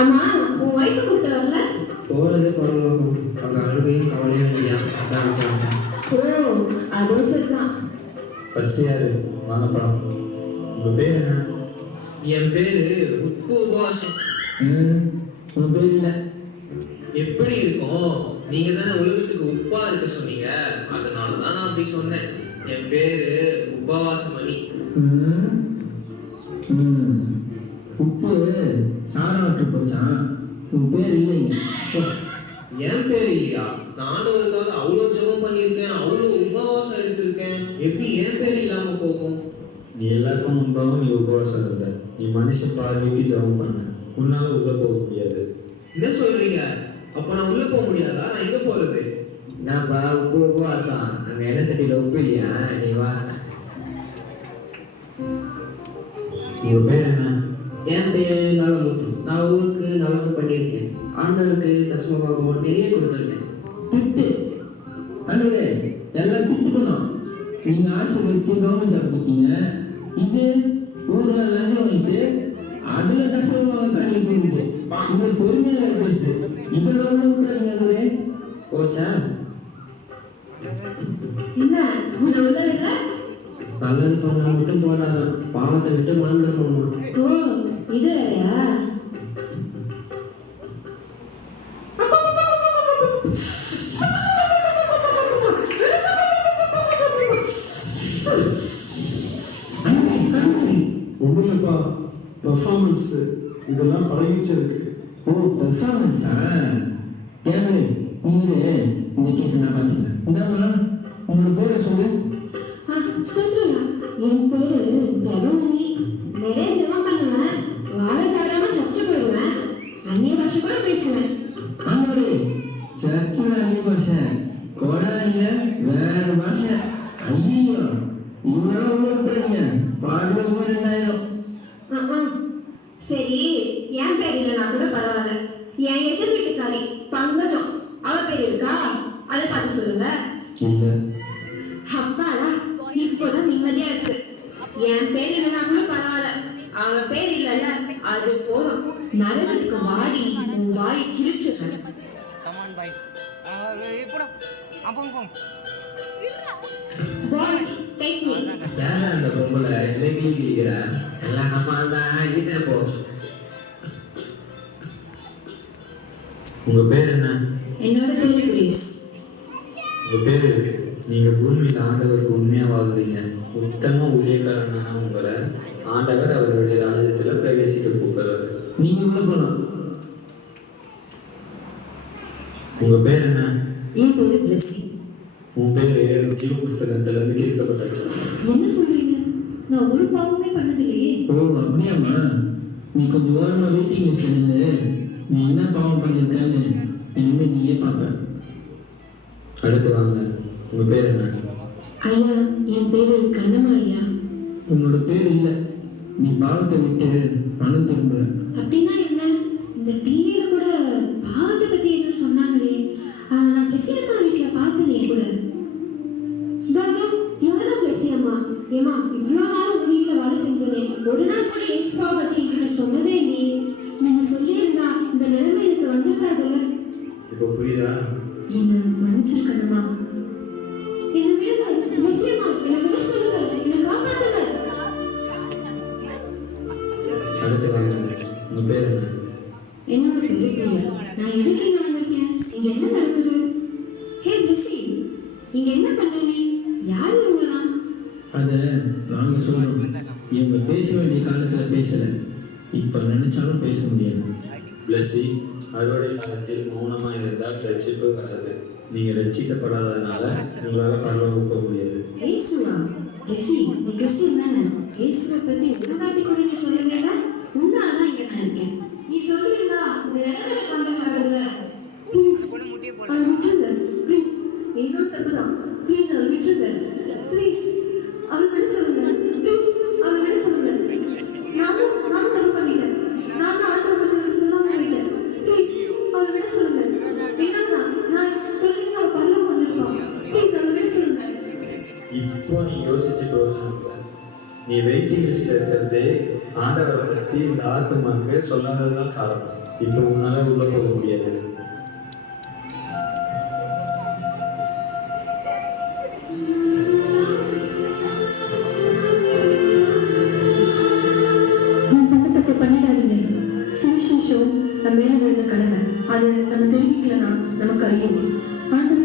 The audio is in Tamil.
ஆமா, உன் ஒய்ஃபை கூப்பிட்டு வரல? போகிறது பரவாயில்ல, அவங்க அழுகையும் கவலையும் இல்லையா, அதான் விட்டாங்க. ஓ, அதுவும் சரிதான். ஃபர்ஸ்ட் யாரு வாங்கப்பா. உங்க பேர் என்ன? என் பேரு உப்பு உபவாசம். உன் பேர் இல்லை. எப்படி இருக்கும்? நீங்க தானே உலகத்துக்கு உப்பா இருக்க சொன்னீங்க, அதனாலதான் நான் அப்படி சொன்னேன். என் பேரு உபவாசமணி. உப்பு சாராட்டு போச்சான். உன் பேர் இல்லைங்க. என் பேர் இல்லையா? நானும் அவ்வளவு ஜெபம் பண்ணியிருக்கேன், அவ்வளவு உபவாசம் எடுத்திருக்கேன். எப்படி என் பேர் இல்லாம போகும்? நீ எல்லாருக்கும் முன்பாகவும் நீ உபவாசம் இருந்த. நீ மனுஷன் பார்வைக்கு ஜெபம் பண்ண. உன்னால உள்ள போக முடியாது. என்ன சொல்றீங்க? அப்ப நான் உள்ள போக முடியாதா? நான் எங்க போறது? நான்ப்பா உப்பு உபவாசம். அங்க என்ன சட்டியில உப்பு இல்லையா? நீ வா. உங்க பேர் என்ன? என் பேர் நலமுத்து. நான் ஊருக்கு நல்லது பண்ணியிருக்கேன். ஆண்டவருக்கு தசமபாகம் நிறைய கொடுத்துருக்கேன். திட்டு அனுவே எல்லாம் திட்டுக்கணும். நீங்க ஆசை வச்சு கவர்மெண்ட் கொடுத்தீங்க. இது ஊர்ல லஞ்சம் வாங்கிட்டு அதுல தசமபாகம் காணி கொடுத்து உங்க பொறுமையா பேசுது. இதெல்லாம் ஒண்ணு விட்டுறாதீங்க அனுவே. போச்சா? என்ன உன்னை உள்ள இல்ல? நல்லது பண்ணா மட்டும் போதாத, பாவத்தை விட்டு மறந்துடணுமா? ஓ, இது வேறையா? ஒண்ணுலப்பா, பெர்ஃபார்மன்ஸ் இதெல்லாம் பழகிச்சு இருக்கு. ஓ, பெர்ஃபார்மன்ஸா? ஏன் நீங்க இந்த கேஸ் நான் பார்த்துக்கிறேன். இந்தாமா உங்களோட பேரை சொல்லு. சொல்லுங்க. என் பேரு ஜெபமணி. நிறைய ஜெபம் பண்ணுவேன், வாழ தவறாம சர்ச்சை போயிடுவேன், அந்நிய பாஷை கூட பேசுவேன். ஆமாடி, சர்ச்சில் அந்நிய பாஷை, கோடாயில வேற பாஷை. ஐயோ, இவ்வளோ உள்ள விட்டுறீங்க. பாடுவது 2000. சரி, என் பேர் இல்லைனா கூட பரவாயில்ல. என் எதிர் வீட்டுக்காரி பங்கஜம், அவ பேர் இருக்கா? அதை பார்த்து சொல்லுங்க. இல்லை. அப்பாடா, இப்போதான் நிம்மதியா இருக்கு. என் பேர் இல்லைனா கூட பரவாயில்ல, அவ பேர் இல்லைல்ல, அது போதும். நரகத்துக்கு வாடி உன் வாய் கிழிச்சுக்கிறேன். Boys, take me. யாரா அந்த பொம்பளை என்ன கிழிக்கிற? எல்லாம் நம்மால் தான். ஈட்டே போ. உங்க பேர் என்ன? என்னோட பேரு கிரேஸ். உங்க பேர் இருக்கு. நீங்க பூமியில் ஆண்டவருக்கு உண்மையா வாழ்ந்தீங்க. உத்தம ஊழியக்காரனான உங்களை ஆண்டவர் அவருடைய ராஜ்யத்துல பிரவேசிக்க கூப்பிடுறாரு. நீங்க உள்ள போலாம். உங்க பேர் என்ன? என் பேரு பிளெஸி. உன் பேரு ஜீவ புஸ்தகத்துல இருந்து கேட்கப்பட்டாச்சு. என்ன சொல்றீங்க? நான் ஒரு பாவமே பண்ணதில்லையே. ஓ, அப்படியாம்மா? நீ கொஞ்சம் ஓரமா வெயிட்டிங் லிஸ்ட்ல நின்று நீ என்ன பாவம் பண்ணியிருக்கன்னு இனிமே நீயே பார்ப்ப. அடுத்து வாங்க. உங்க பேர் என்ன? ஐயா, என் பேரு கண்ணம்மா ஐயா. உன்னோட பேர் இல்லை. நீ பாவத்தை விட்டு மனம் திரும்புற. அப்படின்னா என்ன? இந்த டிவியில கூட பாவத்தை பத்தி என்ன சொன்னாங்களே, நான் பிளெஸியம்மா வீட்டுல பார்த்தனே கூட. இவங்கதான் பிளெஸியம்மா. ஏமா, இவ்வளவு நாள் உங்க வீட்டுல வேலை செஞ்சனே, ஒரு நாள் கூட ஏசுவா பத்தி என்கிட்ட சொன்னதே இல்லையே. நீங்க சொல்லியிருந்தா இந்த நிலைமை எனக்கு வந்திருக்காதுல்ல. இப்போ புரியுதா? என்ன மன்னிச்சிருக்கணுமா? என்ன விடுங்க பிளெஸியம்மா, என்ன விட சொல்லுங்க, என்ன காப்பாத்துங்க. அடுத்து வாங்க. உங்க பேர் என்ன? என்னோட பேரு பிரியா. நான் எதுக்கு இங்க வந்திருக்கேன்? இங்க என்ன நடக்குது? ஹே பிளெஸி, இங்க என்ன பண்ற நீ? யாரு இவங்கலாம்? அதை நாங்க சொல்றோம். இவங்க பேச வேண்டிய காலத்துல பேசல. இப்ப நினைச்சாலும் பேச முடியாது. பிளஸி, அறுவடை காலத்தில் மௌனமா இருந்தால் ரட்சிப்பு வராது. நீங்க ரட்சிக்கப்படாதனால உங்களால பரலோகம் போக முடியாது. இயேசுவா? பிளெஸி, நீ கிறிஸ்டியன் தானே? இயேசுவை பத்தி உருவாட்டி கூட நீ சொல்லவே இல்லை. உன்னாலதான் இங்க நான் இருக்கேன். நீ சொல்லிருந்தா இந்த நிலைமையில வந்திருக்காருல்ல. ப்ளீஸ் அவள் விட்டுருங்க. ப்ளீஸ், என்னோட தப்புதான். ப்ளீஸ் அவள் விட்டுருங்க. ப்ளீஸ் அவள் விட சொல்லுங்க. ப்ளீஸ் அவள் விட சொல்லுங்க. நானும் தப்பு பண்ணிட்டேன். நான் தான் ஆண்டவரை பத்தி சொல்லாம போயிட்டேன். ப்ளீஸ் அவள் விட சொல்லுங்க. என்னன்னா நான் சொல்லிட்டு அவள் பரலோகம் வந்திருப்பான். ப்ளீஸ் அவள் விட சொல்லுங்க. இப்போ நீ யோசிச்சு பிரயோஜனம் இல்லை. நீ வெயிட்டிங் லிஸ்ட்ல இருக்கிறதே ஆண்டவரோட பத்தி இந்த ஆத்மாக்கு சொல்லாததுதான் காரணம். இப்போ உன்னால உள்ள போக முடியாது. நான் பண்ண தப்பு பண்ணிடாதீங்க. சுவிசேஷம் நம்ம மேல விழுந்த கடமை. அது நம்ம தெரிவிக்கலன்னா நமக்கு அறியும். ஆண்டவர்